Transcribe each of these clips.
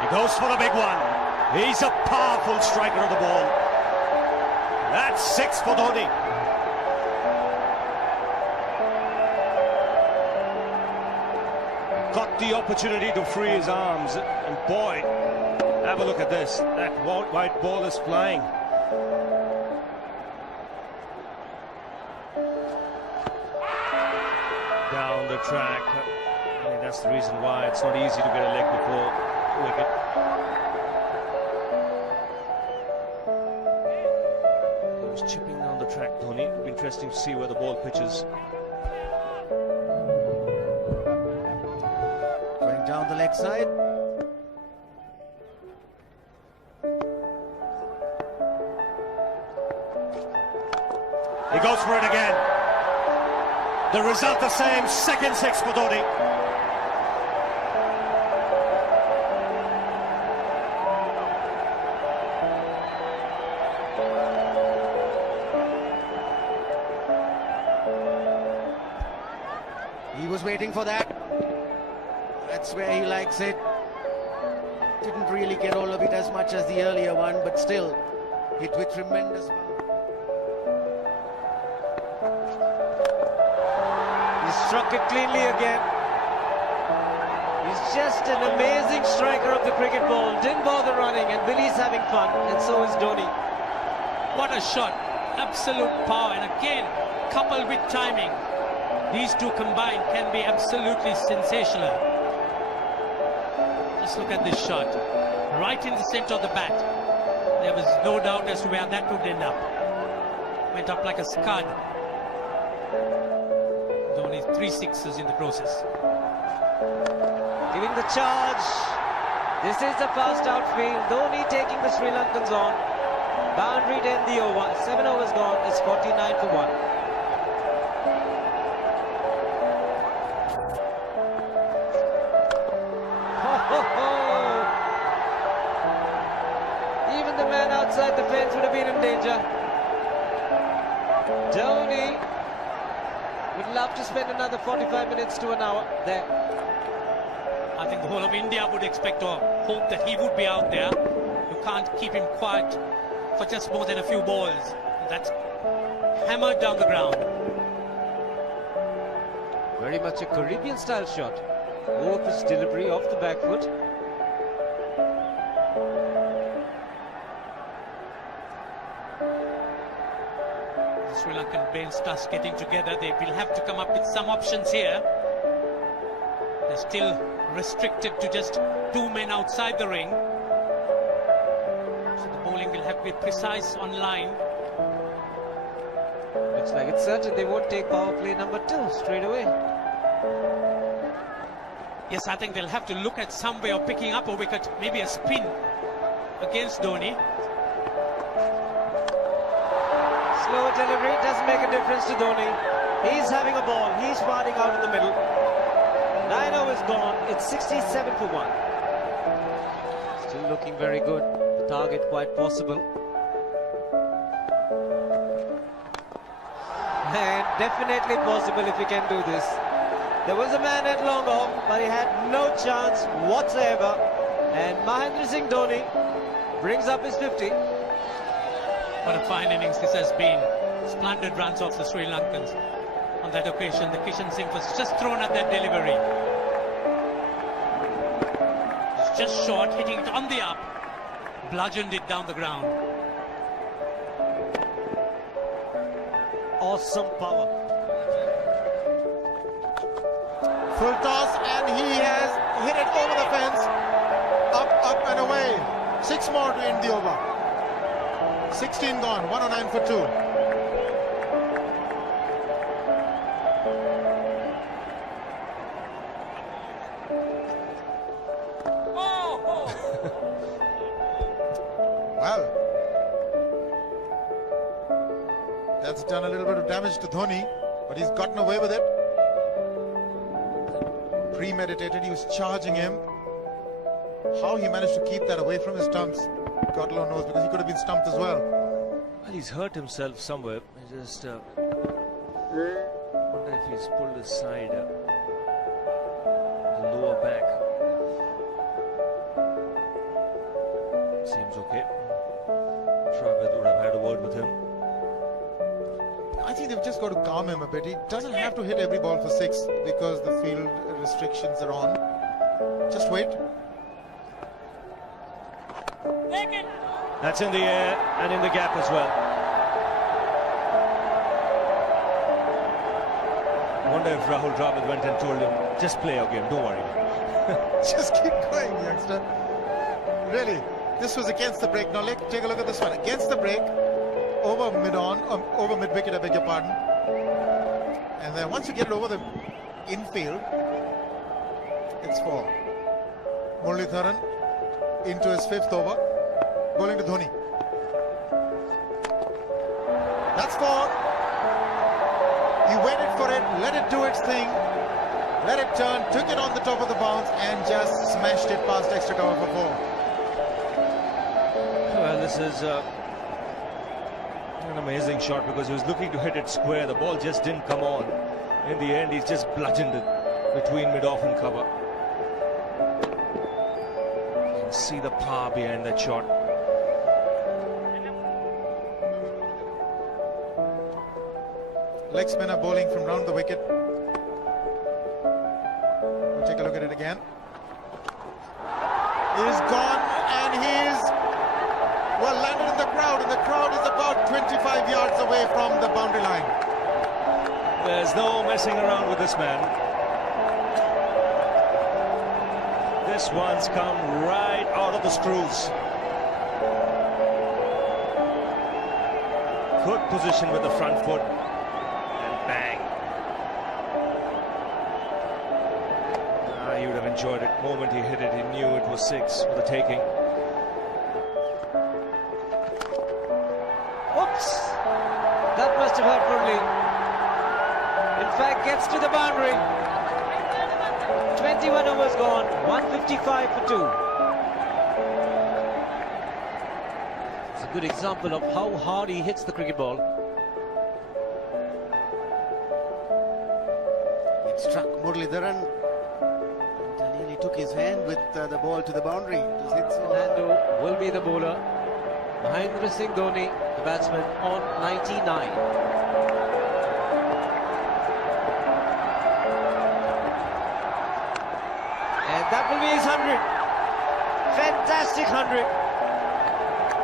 He goes for the big one. He's a powerful striker of the ball. That's 6 for Dhoni. Got the opportunity to free his arms, and boy, have a look at this. That white ball is flying. Down the track. I think that's the reason why it's not easy to get a leg before wicket. He was chipping down the track, Dhoni. It'll be interesting to see where the ball pitches. Going down the leg side. He goes for it again. The result the same, second 6 for Dhoni. He was waiting for that. That's where he likes it. Didn't really get all of it as much as the earlier one, but still hit with tremendous power. He struck it cleanly again. He's just an amazing striker of the cricket ball. Didn't bother running, and Billy's having fun, and so is Dhoni. What a shot. Absolute power, and again, coupled with timing. These two combined can be absolutely sensational. Just look at this shot. Right in the center of the bat. There was no doubt as to where that would end up. Went up like a scud. Only 3 sixes in the process. Giving the charge. This is the fast outfield. Dhoni taking the Sri Lankans on. Boundary to end the over. 7 overs gone. It's 49 for 1. Even the man outside the fence would have been in danger. Dhoni would love to spend another 45 minutes to an hour there. I think the whole of India would expect or hope that he would be out there. You can't keep him quiet for just more than a few balls. That's hammered down the ground. Very much a Caribbean style shot. Over pitch delivery off the back foot. The Sri Lankan bench starts getting together. They will have to come up with some options here. They're still restricted to just 2 men outside the ring. So the bowling will have to be precise on line. Looks like it's certain they won't take power play number 2 straight away. Yes, I think they'll have to look at some way of picking up a wicket, maybe a spin against Dhoni. Slower delivery doesn't make a difference to Dhoni. He's having a ball. He's firing out in the middle. 9 overs gone. It's 67 for 1. Still looking very good. The target quite possible. And definitely possible if he can do this. There was a man at long off, but he had no chance whatsoever. And Mahendra Singh Dhoni brings up his 50. What a fine innings this has been. Splendid runs off the Sri Lankans. On that occasion, the Kishan Singh was just thrown at that delivery. It's just short, hitting it on the up. Bludgeoned it down the ground. Awesome power. Full toss, and he has hit it over the fence. Up and away. 6 more to end the over. 16 gone, 109 for 2. Well, that's done a little bit of damage to Dhoni, but he's gotten away with it. Premeditated, he was charging him. How he managed to keep that away from his stumps, God alone knows, because he could have been stumped as well. Well, he's hurt himself somewhere. I just wonder if he's pulled his side, the lower back. seems okay. Travis would have had a word with him. I think they've just got to calm him a bit. He doesn't have to hit every ball for 6 because the field restrictions are on. Just wait. That's in the air and in the gap as well. I wonder if Rahul Dravid went and told him, just play your game, don't worry. Just keep going, youngster. Really, this was against the break. Now take a look at this one. Against the break, over mid-wicket, I beg your pardon. And then once you get it over the infield, it's 4. Muralitharan into his 5th over, bowling to Dhoni. That's 4. He waited for it, let it do its thing, let it turn, took it on the top of the bounce and just smashed it past extra cover for 4. Well, this is an amazing shot because he was looking to hit it square. The ball just didn't come on. In the end, he's just bludgeoned it between mid-off and cover. You can see the power behind that shot. Leg spinner bowling from round the wicket. We'll take a look at it again. He's gone and he's well landed in the crowd, and the crowd is about 25 yards away from the boundary line. There's no messing around with this man. This one's come right out of the screws. Good position with the front foot. Bang. He would have enjoyed it. The moment he hit it, he knew it was 6 for the taking. Oops! That must have hurt Murli. In fact, gets to the boundary. 21 overs gone, 155 for 2. It's a good example of how hard he hits the cricket ball. Struck Muralitharan and nearly took his hand with the ball to the boundary. It was hit so hard. Fernando will be the bowler. Mahendra Singh Dhoni, the batsman, on 99. And that will be his 100. Fantastic 100.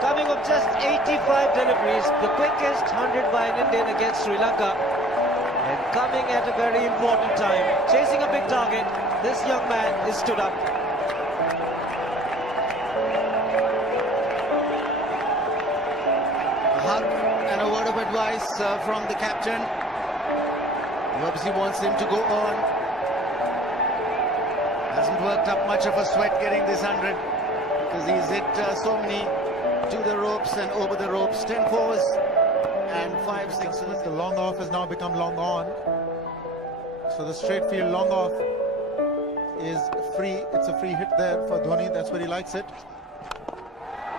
Coming of just 85 deliveries, the quickest 100 by an Indian against Sri Lanka. And coming at a very important time, chasing a big target, this young man is stood up. A hug and a word of advice from the captain. He obviously wants him to go on. Hasn't worked up much of a sweat getting this 100 because he's hit so many to the ropes and over the ropes. 10 fours and 5 sixes. The long off has now become long on. So the straight field long off is free. It's a free hit there for Dhoni. That's where he likes it.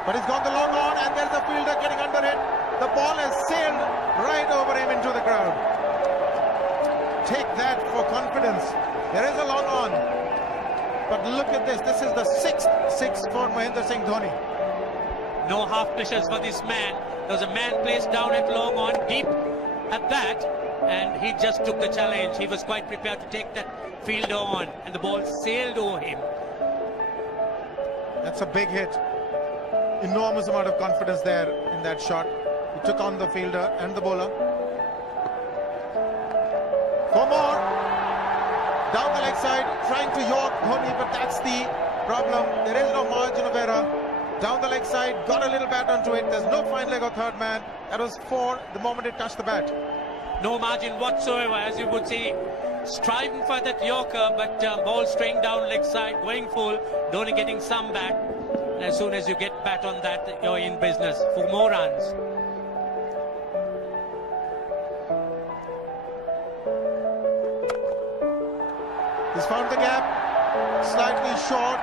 But he's got the long on and there's a fielder getting under it. The ball has sailed right over him into the crowd. Take that for confidence. There is a long on. But look at this. This is the 6th 6 for Mahendra Singh Dhoni. No half measures for this man. There was a man placed down at long on, deep at that, and he just took the challenge. He was quite prepared to take that fielder on, and the ball sailed over him. That's a big hit. Enormous amount of confidence there in that shot. He took on the fielder and the bowler. 4 more. Down the leg side, trying to york Dhoni, but that's the problem. There is no margin of error. Down the leg side, got a little bat onto it. There's no fine leg or third man. That was 4 the moment it touched the bat. No margin whatsoever, as you would see. Striving for that yorker, but ball straying down leg side, going full. Dhoni getting some bat. And as soon as you get bat on that, you're in business for more runs. He's found the gap, slightly short,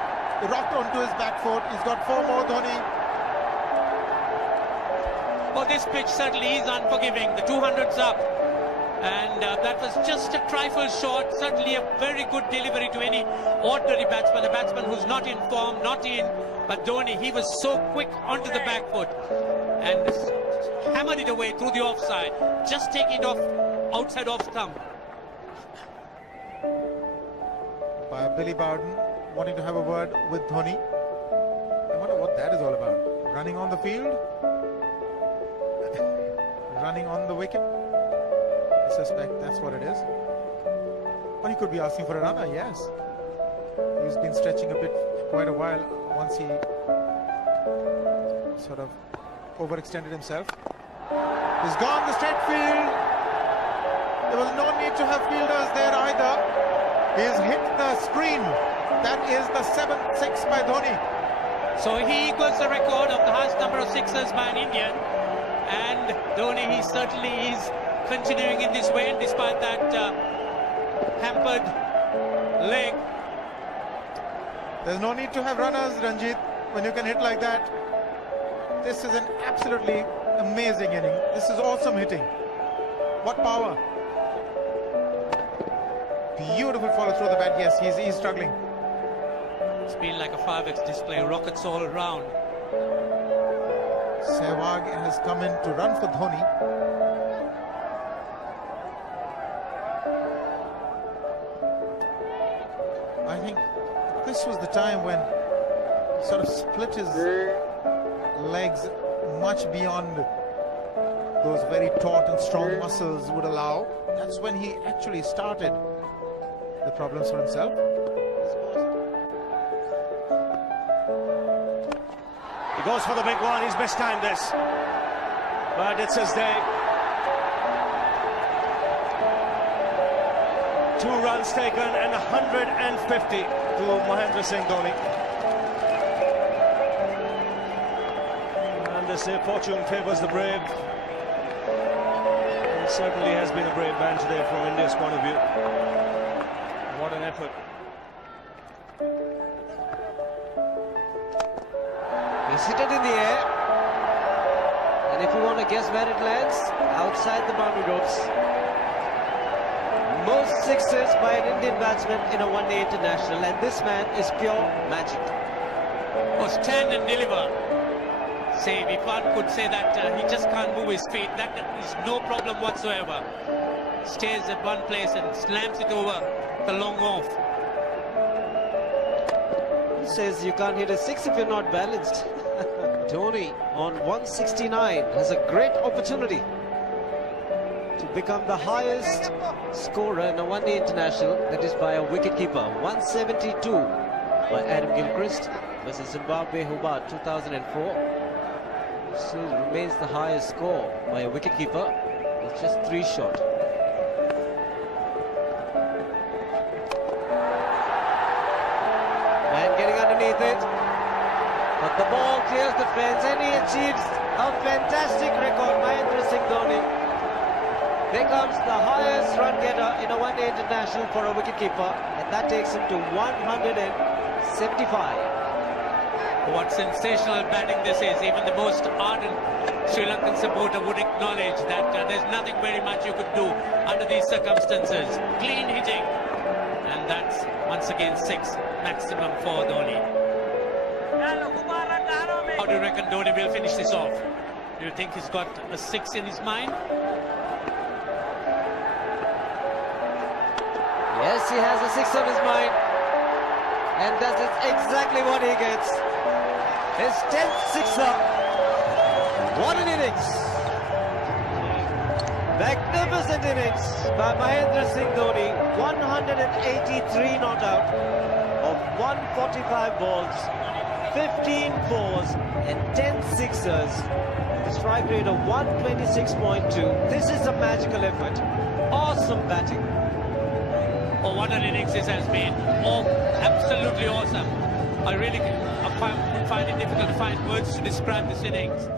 rocked onto his back foot. He's got 4 more, Dhoni. Oh, this pitch certainly is unforgiving. The 200's up. And that was just a trifle short. Certainly a very good delivery to any ordinary batsman, a batsman who's not in form, not in. But Dhoni, he was so quick onto the back foot and hammered it away through the offside. Just take it off outside off stump. By Billy Bowden wanting to have a word with Dhoni. I wonder what that is all about. Running on the field? Running on the wicket? I suspect that's what it is. Or he could be asking for a runner, yes. He's been stretching a bit for quite a while once he sort of overextended himself. He's gone the straight field. There was no need to have fielders there either. He's hit the screen. That is the 7th six by Dhoni. So he equals the record of the highest number of sixes by an Indian. And Dhoni, he certainly is continuing in this way, despite that hampered leg. There's no need to have runners, Ranjit, when you can hit like that. This is an absolutely amazing inning. This is awesome hitting. What power. Beautiful follow through the bat. Yes, he's struggling. It's been like a 5x display, rockets all around. Sehwag has come in to run for Dhoni. I think this was the time when he sort of split his legs much beyond those very taut and strong muscles would allow. That's when he actually started the problems for himself. He goes for the big one. He's mistimed this, but it's his day. 2 runs taken and 150 to Mahendra Singh Dhoni. And they say fortune favours the brave. He certainly has been a brave man today from India's point of view. What an effort. He's hit it in the air. And if you want to guess where it lands, outside the boundary ropes. Most sixes by an Indian batsman in a one-day international, and this man is pure magic. Oh, stand and deliver. Say, if one could say that he just can't move his feet, that is no problem whatsoever. Stays at one place and slams it over the long off. He says you can't hit a 6 if you're not balanced. Dhoni on 169 has a great opportunity to become the highest scorer in a one-day international, that is by a wicketkeeper. 172 by Adam Gilchrist versus Zimbabwe Hobart 2004. Still remains the highest score by a wicketkeeper. It's just 3 short. Man getting underneath it, but the ball clears the fence and he achieves a fantastic record. Mahendra Singh Dhoni becomes the highest run getter in a one-day international for a wicketkeeper, and that takes him to 175. What sensational batting this is. Even the most ardent Sri Lankan supporter would acknowledge that there's nothing very much you could do under these circumstances. Clean hitting, and that's once again 6 maximum for Dhoni. How do you reckon Dhoni will finish this off? Do you think he's got a 6 in his mind? Yes, he has a 6 on his mind, and that is exactly what he gets. His 10th sixer. What an innings! Magnificent innings by Mahendra Singh Dhoni. 183 not out of 145 balls, 15 fours and 10 sixers. The strike rate of 126.2. This is a magical effort. Awesome batting. Oh, what an innings this has been. Oh, absolutely awesome. I really find it difficult to find words to describe this innings.